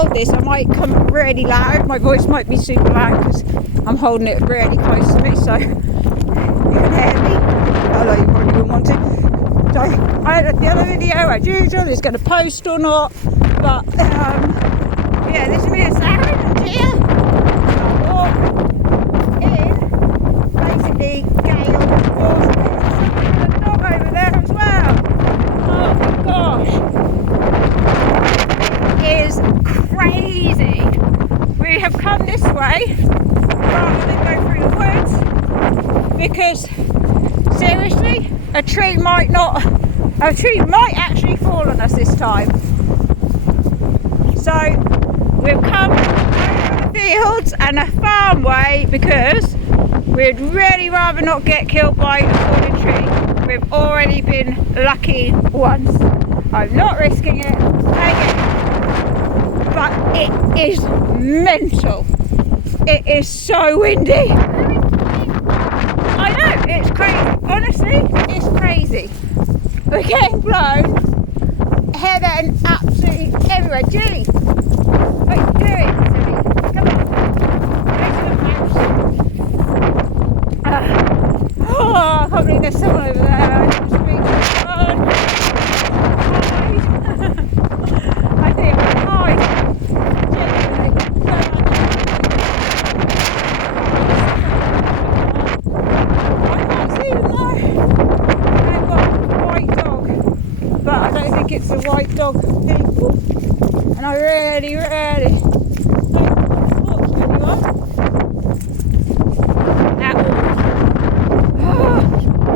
hold this, I might come really loud. My voice might be super loud because I'm holding it really close to me, so you can hear me. Although you probably wouldn't want to. So I had the other video as usual, it's going to post or not, but yeah, this is me and Sarren here. In basically gale force. There's a dog over there as well. Oh my gosh, it is crazy. We have come this way rather than go through the woods because seriously, a tree might actually fall on us this time. So we've come over the fields and a farm way because we'd really rather not get killed by a falling tree. We've already been lucky once. I'm not risking it again. But it is mental. It is so windy. I know, it's crazy. Honestly, it's crazy. We're getting blown here, there, and absolutely everywhere. Julie, what are you doing, silly? Come on, go to the house. Oh, I can't believe there's someone over there. It's being fun. I think I'm going to hide. It's the white dog people, and I really don't talk to anyone at all.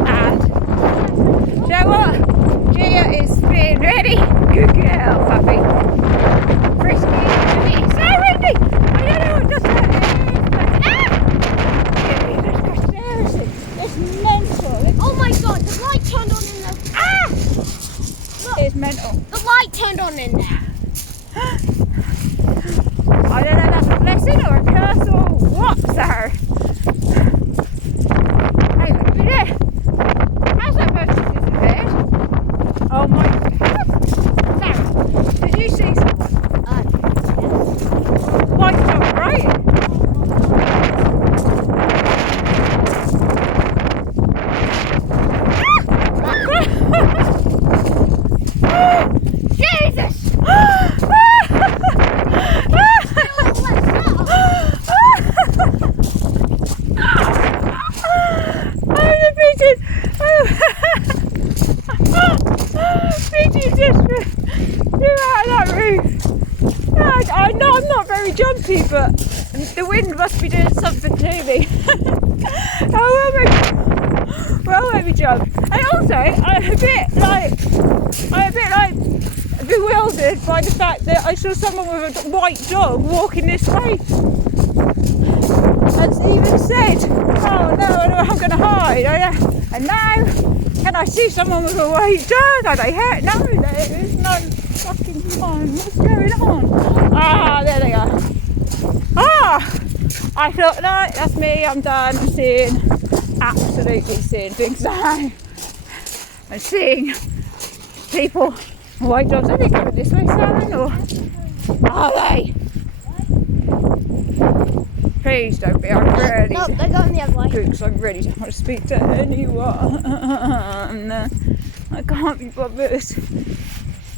And do you know what? Gia is being ready. Good girl, puppy. Frisky, windy. So windy. I don't know what just happened, but seriously, it's mental. Oh my god, the light turned on in the... It's mental. The light turned on in there. I don't know if that's a blessing or a curse or what, sir. Hey, look at there. How's that person disappeared? Oh my god. Sarah, did you see someone? Yes. White dog, right? I know I'm not very jumpy, but the wind must be doing something to me. Well, maybe jump. And also, I'm a bit like bewildered by the fact that I saw someone with a white dog walking this way, and even said, "Oh no, I know I'm going to hide." And now, can I see someone with a white dog? And I heard, no, there is no fucking one. What's going on? Ah, there they are. Ah, I thought, no, that's me. I'm done. I'm seeing, absolutely seeing things now. I'm seeing people, white dogs. Are they coming this way, Sarren, or are they? Please don't be. I'm ready. No, they're going the other way. Because I really don't want to speak to anyone. I can't be bothered.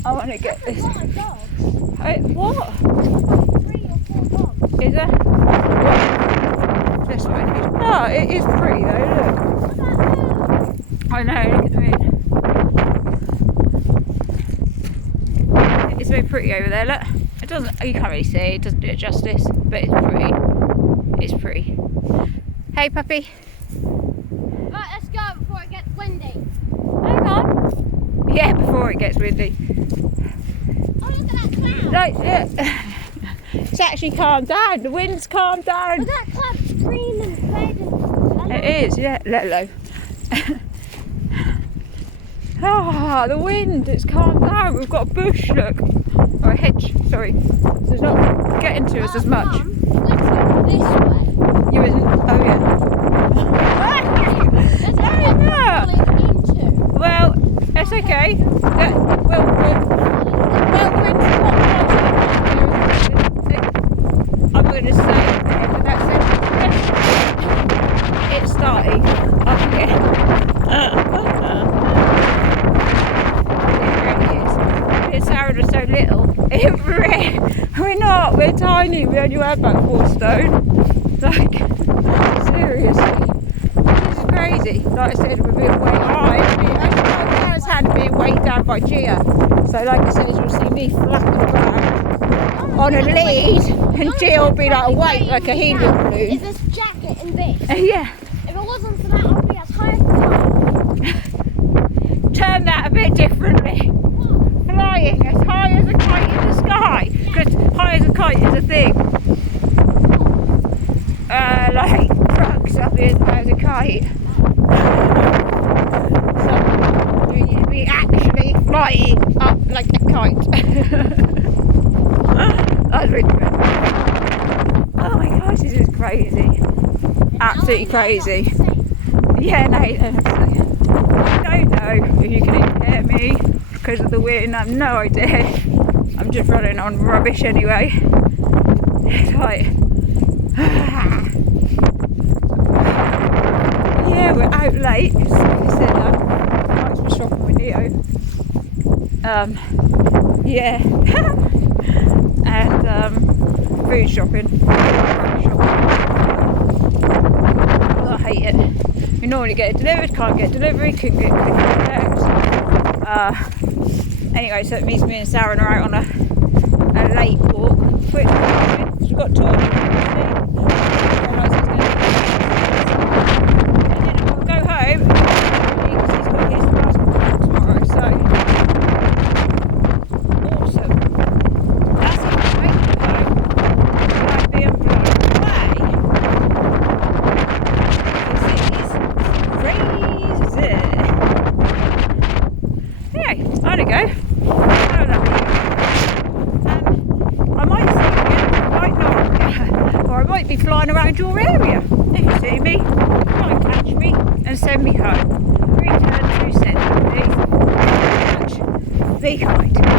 I want to get this. What a dog. Hey, what? 3 or 4 dogs. Is there? What? This way. Oh, it is pretty though, look. I know, look at the moon. It's very pretty over there, look. It doesn't, you can't really see, it doesn't do it justice, but it's pretty. It's pretty. Hey puppy. Right, let's go before it gets windy. Hang on. Yeah, before it gets windy. Oh, look at that cloud. Like, it's actually calmed down. The wind's calmed down. But that cloud's green and red and yellow. It is, yeah. Let low. Ah, the wind, it's calmed down. We've got a bush, look. Or a hedge, sorry. So it's not getting to us as much. Mum, let's go this way. You isn't? Oh, yeah. There's a bit we're falling into. Well, it's okay. Well, the wind's not and you have about 4 stone. Like, seriously. This is crazy. Like I said, we're being weighed high. Actually, my parents had being weighed down by Gia. So like I said, you'll see me flat on the ground on a lead, and Gia will be like a weight, like a helium balloon. Is this jacket and this? Yeah. If it wasn't for that, I'd be as high as the kite. Turn that a bit differently. Flying as high as a kite in the sky. Because high as a kite is a thing. Like trucks up here as high as a kite. So you need to be actually flying up like a kite. That's really good. Oh my gosh, this is crazy. Absolutely crazy. Yeah, no, I don't know if you can even hear me because of the wind. I have no idea. I'm just running on rubbish anyway. It's like, yeah, we're out late because, like I said, I was shopping with Neo. Yeah, and food shopping. I hate it. You normally get it delivered, can't get delivery, couldn't get out. Anyway, so it means me and Sarren are out on a late walk. Quick, we've got tournament. And then we'll go home because he's got his basketball tomorrow. So awesome. That's a great though. I'm being blown away. There we go. Oh, lovely. I might see you, might not. Or I might be flying around your area. If you see me, try and catch me and send me home. Return to send, please. Catch the kite.